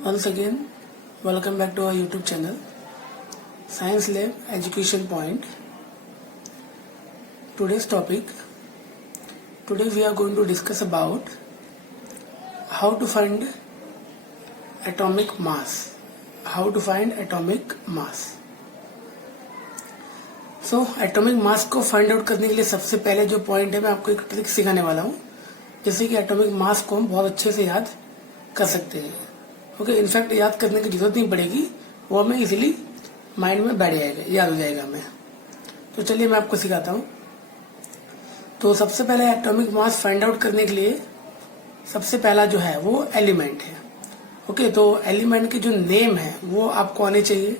Once again, welcome back to our YouTube channel, Science Lab Education Point. Today's topic, today we are going to discuss about how to find atomic mass. How to find atomic mass. So, atomic mass को find out करने के लिए सबसे पहले जो point है मैं आपको एक ट्रिक सिखाने वाला हूँ, जैसे कि एटॉमिक मास को हम बहुत अच्छे से याद कर सकते हैं. ओके, इनफैक्ट याद करने की जरूरत नहीं पड़ेगी, वो हमें इजीली माइंड में बैठ जाएगा, याद हो जाएगा हमें. तो चलिए मैं आपको सिखाता हूँ. तो सबसे पहले एटॉमिक मास फाइंड आउट करने के लिए सबसे पहला जो है वो एलिमेंट है. ओके, तो एलिमेंट के जो नेम है वो आपको आने चाहिए.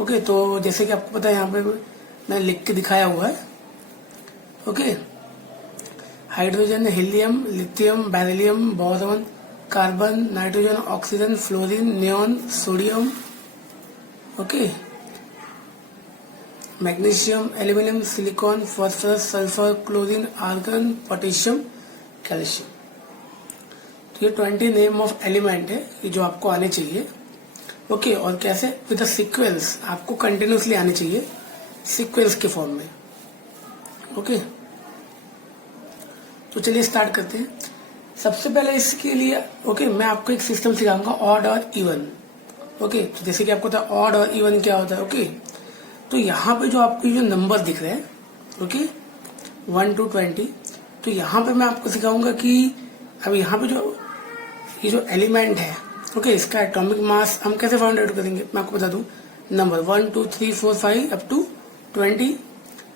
ओके, तो जैसे कि आपको पता है यहाँ पे मैंने लिख के दिखाया हुआ है. Okay, hydrogen, helium, lithium, beryllium, boron, carbon, nitrogen, oxygen, fluorine, neon, sodium, okay, magnesium, aluminium, silicon, phosphorus, sulphur, chlorine, argon, potassium, calcium. तो ये 20 नेम ऑफ एलिमेंट है, ये जो आपको आने चाहिए. ओके, और कैसे? विद अ सीक्वेंस, आपको कंटिन्यूसली आने चाहिए सीक्वेंस के फॉर्म में. ओके, तो चलिए स्टार्ट करते हैं. सबसे पहले इसके लिए मैं आपको एक सिस्टम सिखाऊंगा, ऑड और इवन. ओके, तो जैसे कि आपको पता है ऑड और इवन क्या होता है. ओके, तो यहाँ पे जो आपको जो नंबर दिख रहे हैं, ओके, 1 to 20, तो यहाँ पे मैं आपको सिखाऊंगा कि अब यहाँ पे ये जो एलिमेंट है, ओके, इसका एटॉमिक मास हम कैसे फाइंड आउट करेंगे. मैं आपको बता दूं, नंबर 1 2 3 4 5 अप टू 20.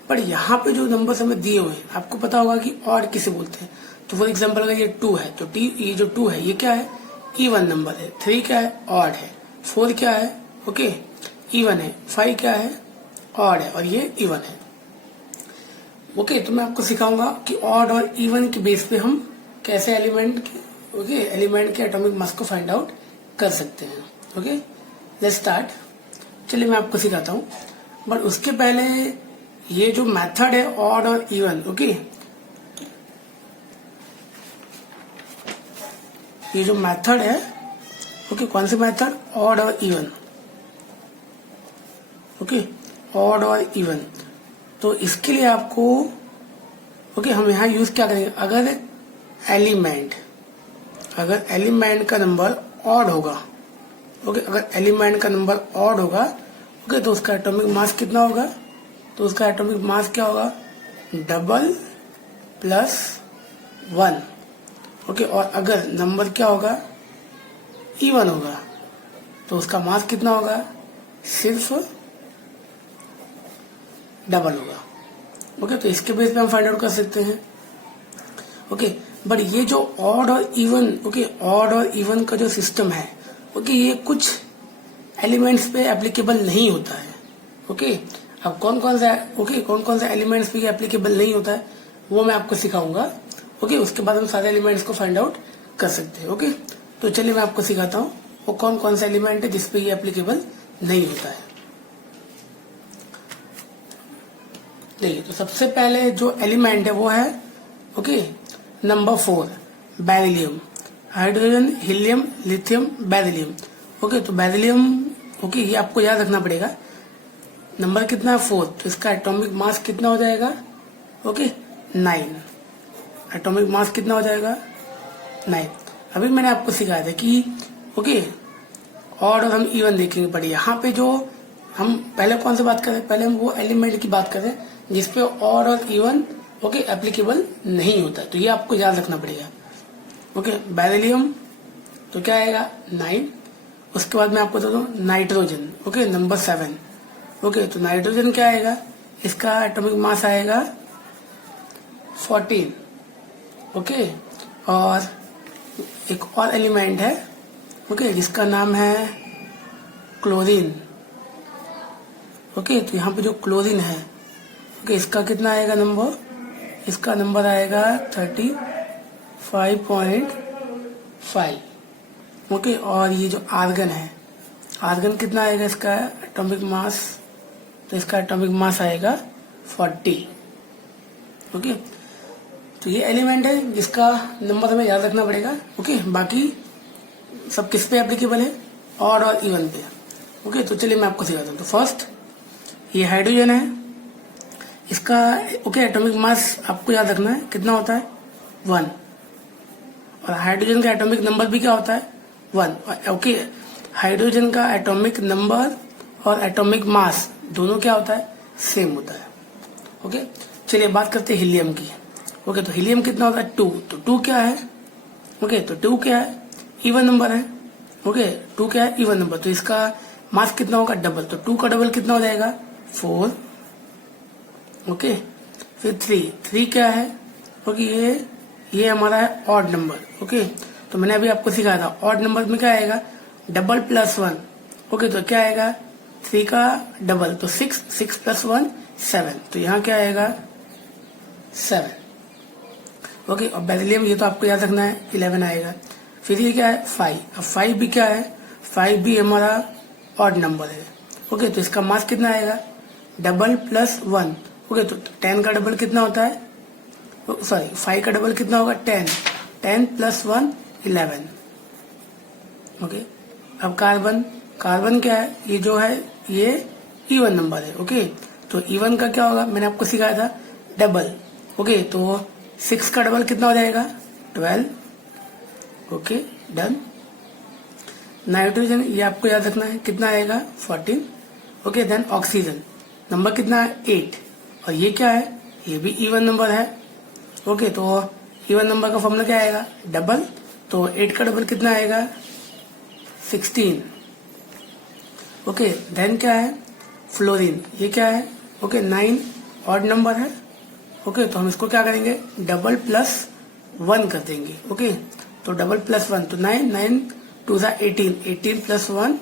पर यहाँ पे जो नंबर हमें दिए हुए हैं, आपको पता होगा कि ऑड किसे बोलते हैं. तो फॉर एग्जाम्पल अगर ये 2 है तो ये जो 2 है ये क्या है, इवन नंबर है. 3 क्या है, ऑड है. 4 क्या है, ओके, इवन है. 5 क्या है, ऑड है, और ये इवन है. ओके, तो मैं आपको सिखाऊंगा कि ऑड और इवन के बेस पे हम कैसे एलिमेंट के एटॉमिक मास को फाइंड आउट कर सकते हैं. Okay, let's start. चलिए मैं आपको सिखाता हूँ, बट उसके पहले ये जो मेथड है ऑड और इवन, ओके, ये जो मेथड है, ओके, कौन सी मेथड, ऑड और इवन. ओके, ऑड और इवन. तो इसके लिए आपको हम यहाँ यूज क्या करेंगे, अगर एलिमेंट का नंबर ऑड होगा, ओके, अगर एलिमेंट का नंबर ऑड होगा, ओके, तो उसका एटॉमिक मास कितना होगा, तो उसका एटॉमिक मास क्या होगा, डबल प्लस 1. ओके, और अगर नंबर क्या होगा, इवन होगा, तो उसका मास कितना होगा, सिर्फ डबल होगा. ओके, तो इसके बेस पे हम फाइंड आउट कर सकते हैं. ओके, बट ये जो ऑड और इवन, ऑड और इवन का जो सिस्टम है, ये कुछ एलिमेंट्स पे एप्लीकेबल नहीं होता है. ओके, अब कौन कौन सा एलिमेंट्स पे एप्लीकेबल नहीं होता है वो मैं आपको सिखाऊंगा. ओके, उसके बाद हम सारे एलिमेंट्स को फाइंड आउट कर सकते हैं. ओके, तो चलिए मैं आपको सिखाता हूँ वो कौन कौन सा एलिमेंट है जिसपे ये एप्लीकेबल नहीं होता है. देखिए, तो सबसे पहले जो एलिमेंट है वो है, number 4, beryllium. Hydrogen, helium, lithium, beryllium. Okay, तो बेरिलियम, ये आपको याद रखना पड़ेगा. नंबर कितना है, 4, तो इसका एटॉमिक मास कितना हो जाएगा, 9. एटॉमिक मास कितना हो जाएगा, 9. अभी मैंने आपको सिखाया था कि ऑड और हम इवन देखेंगे. पड़े यहाँ पे जो हम पहले कौन सी बात करें, पहले हम वो एलिमेंट की बात करें जिसपे ऑड और इवन एप्लीकेबल नहीं होता. तो ये आपको याद रखना पड़ेगा. बेरिलियम तो क्या आएगा, 9. उसके बाद मैं आपको बता दूं नाइट्रोजन, नंबर 7. तो नाइट्रोजन क्या आएगा, इसका एटॉमिक मास आएगा 14. और एक और एलिमेंट है, जिसका नाम है क्लोरीन. तो यहाँ पे जो क्लोरीन है, इसका कितना आएगा नंबर, इसका नंबर आएगा 35.5. और ये जो आर्गन है, आर्गन कितना आएगा इसका एटॉमिक मास, तो इसका एटॉमिक मास आएगा 40. तो ये एलिमेंट है जिसका नंबर हमें याद रखना पड़ेगा. बाकी सब किस पे एप्लीकेबल है, ऑड और इवन पे। ओके, तो चलिए मैं आपको सिखाता हूँ। तो फर्स्ट ये हाइड्रोजन है, इसका ओके एटॉमिक मास आपको याद रखना है कितना होता है 1, और हाइड्रोजन का एटॉमिक नंबर भी क्या होता है 1। ओके, हाइड्रोजन का एटॉमिक नंबर और एटॉमिक मास दोनों क्या होता है सेम होता है। ओके, चलिए बात करते हैं हीलियम की। ओके, तो हीलियम कितना होता है 2, तो 2 क्या है, ओके तो 2 क्या है इवन नंबर है। ओके, 2 क्या है इवन नंबर, तो इसका मास कितना होगा डबल, तो 2 का डबल कितना हो जाएगा 4। ओके, फिर 3 क्या है, ओके ये हमारा है ऑड नंबर। ओके, तो मैंने अभी आपको सिखाया था ऑड नंबर में क्या आएगा डबल प्लस 1। ओके, तो क्या आएगा 3 का डबल, तो 6, 6 प्लस 1 7, तो यहाँ क्या आएगा 7। ओके, और बेरिलियम ये तो आपको याद रखना है 11 आएगा। फिर ये क्या है 5, अब 5 भी क्या है 5 भी हमारा ऑड नंबर है। ओके, तो इसका मास कितना आएगा डबल प्लस 1। ओके, तो 10 का डबल कितना होता है, सॉरी 5 का डबल कितना होगा 10, 10 प्लस 1 11। ओके, अब कार्बन क्या है, ये जो है ये इवन नंबर है। ओके, तो इवन का क्या होगा मैंने आपको सिखाया था डबल। ओके, तो 6 का डबल कितना हो जाएगा 12। Okay, done. नाइट्रोजन ये आपको याद रखना है कितना आएगा 14। ओके, देन ऑक्सीजन नंबर कितना है 8, और ये क्या है ये भी इवन नंबर है। ओके, तो इवन नंबर का फॉर्मूला क्या आएगा डबल, तो 8 का डबल कितना आएगा 16। ओके, देन क्या है फ्लोरीन, ये क्या है ओके 9 ऑड नंबर है। ओके, तो हम इसको क्या करेंगे डबल प्लस 1 कर देंगे। ओके, तो डबल प्लस 1 तो 9, 9 2 18, 18 प्लस 1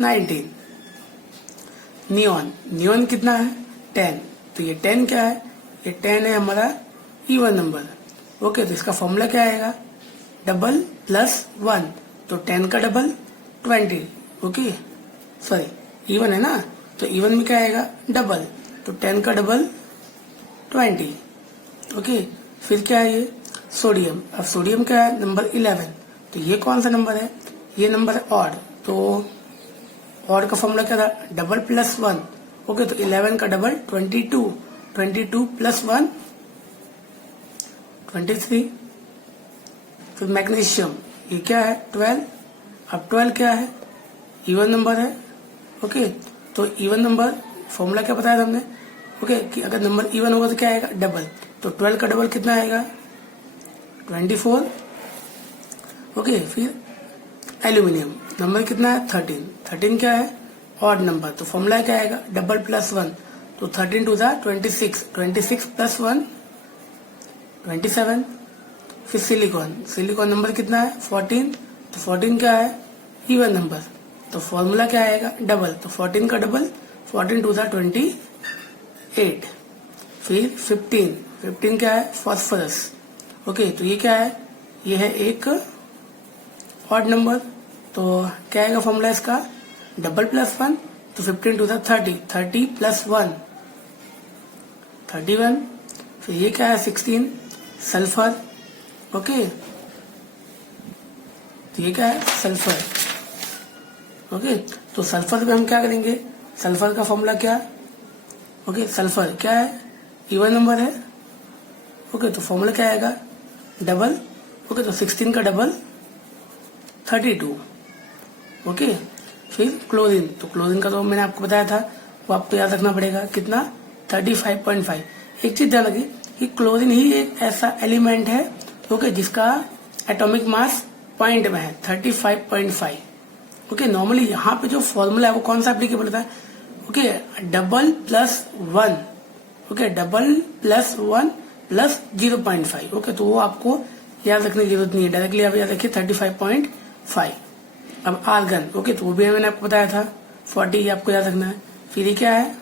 19। नियोन कितना है 10, तो ये 10 क्या है ये 10 है हमारा इवन नंबर। ओके, तो इसका फॉर्मूला क्या आएगा डबल प्लस 1, तो 10 का डबल 20। ओके, सॉरी इवन है ना, तो इवन में क्या आएगा डबल, तो 10 का डबल 20। ओके, फिर क्या है ये सोडियम, अब सोडियम क्या है नंबर 11, तो ये कौन सा नंबर है ये नंबर है ऑड, तो ऑड का फॉर्मूला क्या था डबल प्लस 1। ओके, तो 11 का डबल 22, 22 प्लस 1 23। फिर मैग्नीशियम ये क्या है 12, अब 12 क्या है इवन नंबर है। ओके, तो इवन नंबर फॉर्मूला क्या बताया था हमने ओके कि अगर नंबर इवन होगा तो क्या आएगा डबल, तो 12 का डबल कितना आएगा 24। ओके, फिर एल्यूमिनियम नंबर कितना है 13, 13 क्या है ऑड नंबर, तो फॉर्मूला क्या आएगा डबल प्लस 1, तो 13 टू 26, 26 प्लस 1 27। फिर सिलिकॉन नंबर कितना है 14, तो 14 क्या है इवन नंबर, तो फॉर्मूला क्या आएगा डबल, तो 14 का डबल 14 टू 28। फिर 15 क्या है फॉस्फोरस। ओके, तो ये क्या है ये है एक ऑड नंबर, तो क्या आएगा फॉर्मूला इसका डबल प्लस 1, तो 15 टू 30 प्लस 1 31। फिर ये क्या है 16 सल्फर। ओके, तो ये क्या है सल्फर। ओके, तो सल्फर पे हम क्या करेंगे सल्फर का फॉर्मूला क्या ओके सल्फर क्या है इवन नंबर है। ओके, तो फॉर्मूला क्या आएगा डबल। ओके, तो 16 का डबल 32। ओके, फिर क्लोरीन, तो क्लोरीन का तो मैंने आपको बताया था वो आपको याद रखना पड़ेगा कितना 35.5। एक चीज ध्यान रखिए कि क्लोरीन ही एक ऐसा एलिमेंट है ओके जिसका एटॉमिक मास पॉइंट में है 35.5। ओके, नॉर्मली यहाँ पे जो फॉर्मूला है वो कौन सा एप्लीकेबल होता है okay double plus 1। Okay, double plus 1 plus 0.5। Okay, तो वो आपको याद रखने की जरूरत नहीं है, डायरेक्टली आप याद रखिए 35.5। अब आर्गन ओके, तो वो भी मैंने आपको बताया था 40 आपको याद रखना है। फिर ये क्या है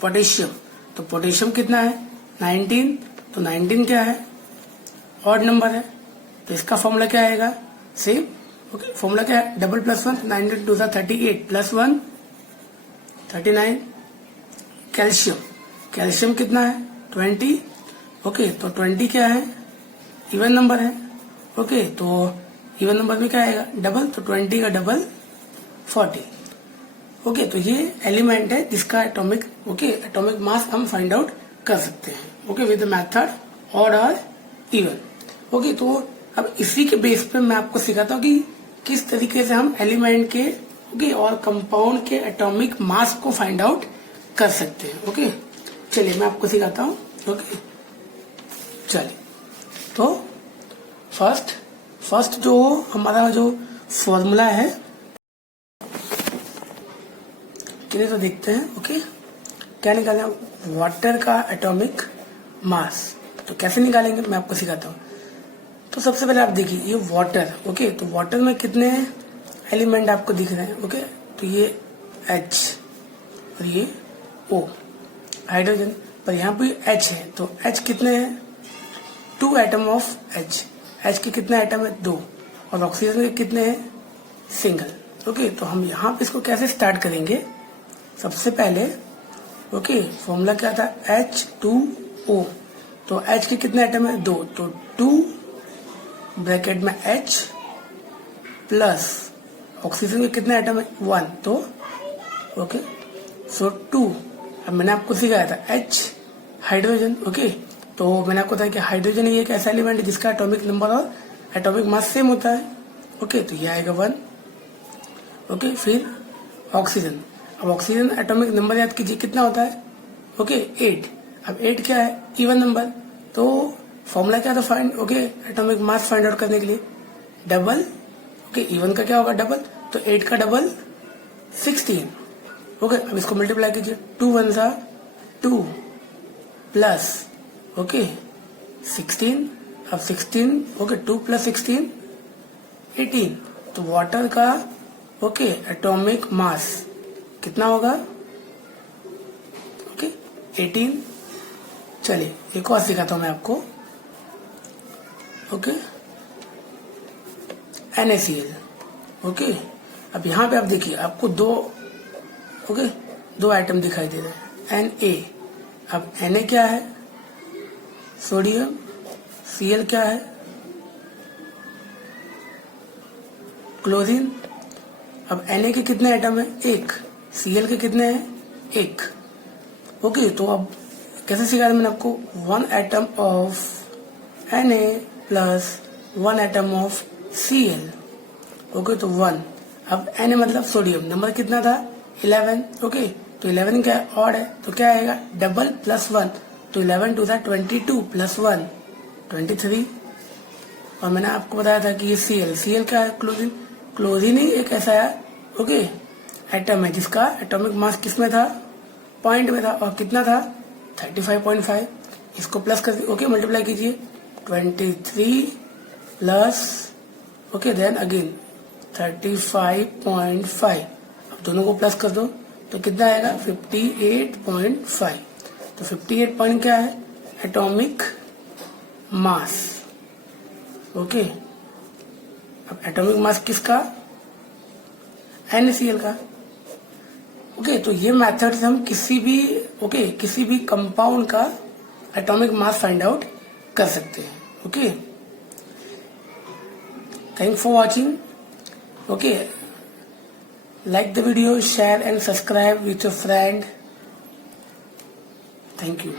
पोटेशियम, तो पोटेशियम कितना है 19, तो 19 क्या है ऑड नंबर है, तो इसका फॉर्मूला क्या आएगा सेम। ओके, फॉर्मूला क्या है double plus 1, 19 two 38 plus 1 39। Calcium कितना है 20। ओके, तो 20 क्या है इवन नंबर है। ओके, तो इवन नंबर में क्या आएगा डबल, तो 20 का डबल 40। ओके, तो ये एलिमेंट है जिसका एटॉमिक एटॉमिक मास हम फाइंड आउट कर सकते हैं। Okay, with the method odd और इवन। ओके, तो अब इसी के बेस पे मैं आपको सिखाता हूँ कि किस तरीके से हम एलिमेंट के और कंपाउंड के एटॉमिक मास को फाइंड आउट कर सकते हैं। ओके, चलिए मैं आपको सिखाता हूँ। ओके, चलिए तो फर्स्ट जो हमारा जो फॉर्मूला है चलिए तो देखते हैं। ओके, क्या निकालना है, वाटर का एटॉमिक मास। तो कैसे निकालेंगे मैं आपको सिखाता हूँ। तो सबसे पहले आप देखिए ये वाटर। ओके, तो वाटर में कितने एलिमेंट आपको दिख रहे हैं। ओके, तो ये H और ये O हाइड्रोजन, पर यहाँ पे H है, तो H कितने हैं, 2 एटम ऑफ H के कितने एटम है, 2, और ऑक्सीजन के कितने हैं, सिंगल। ओके, तो हम यहाँ पे इसको कैसे स्टार्ट करेंगे, सबसे पहले ओके फॉर्मूला क्या था, H2O, तो H के कितने एटम है, 2, तो 2 ब्रैकेट में H प्लस ऑक्सीजन के कितने एटम है, 1, तो ओके सो 2। अब मैंने आपको सिखाया था H हाइड्रोजन। ओके, तो मैंने आपको बताया कि हाइड्रोजन ही एक ऐसा एलिमेंट है जिसका एटॉमिक नंबर और एटॉमिक मास सेम होता है। ओके, तो ये आएगा 1। ओके, फिर ऑक्सीजन। अब ऑक्सीजन एटॉमिक नंबर याद कीजिए कितना होता है, ओके 8। अब 8 क्या है, इवन नंबर, तो फॉर्मूला क्या था find atomic mass find out करने के लिए, डबल। ओके, इवन का क्या होगा डबल, तो 8 का डबल 16। ओके, अब इसको मल्टीप्लाई कीजिए, 2 1 सा 2 प्लस 16। अब 16 2 प्लस 16 18। तो वाटर का एटॉमिक मास कितना होगा, 18। चलिए एक और सिखाता हूं मैं आपको। NaCl। ओके, अब यहाँ पे आप देखिए आपको दो आइटम दिखाई दे रहे हैं, Na। अब Na क्या है, सोडियम, Cl क्या है, क्लोरीन। अब Na के कितने एटम है, 1, Cl के कितने हैं, 1। ओके, तो अब कैसे सिखाया मैंने आपको, 1 atom of Na plus 1 atom of Cl। Okay, तो 1। अब Na मतलब सोडियम, नंबर कितना था, 11। ओके, तो 11 क्या है, ऑड है, तो क्या आएगा, डबल प्लस 1, तो 11 2 था 22 प्लस 1 23। और मैंने आपको बताया था कि ये Cl क्या है, क्लोरीन। क्लोरीन ही एक ऐसा है एटम है जिसका एटॉमिक मास किसमें था, पॉइंट में था, और कितना था, 35.5। इसको प्लस कर मल्टीप्लाई कीजिए, 23 प्लस देन अगेन 35.5। अब दोनों को प्लस कर दो तो कितना आएगा, 58.5। तो 58 पॉइंट क्या है, एटॉमिक मास। ओके, अब एटॉमिक मास किसका, NaCl का। ओके, तो ये मेथड से हम किसी भी कंपाउंड का एटॉमिक मास फाइंड आउट कर सकते हैं। Okay, thank for watching. Okay, like the video, share and subscribe with your friend. Thank you.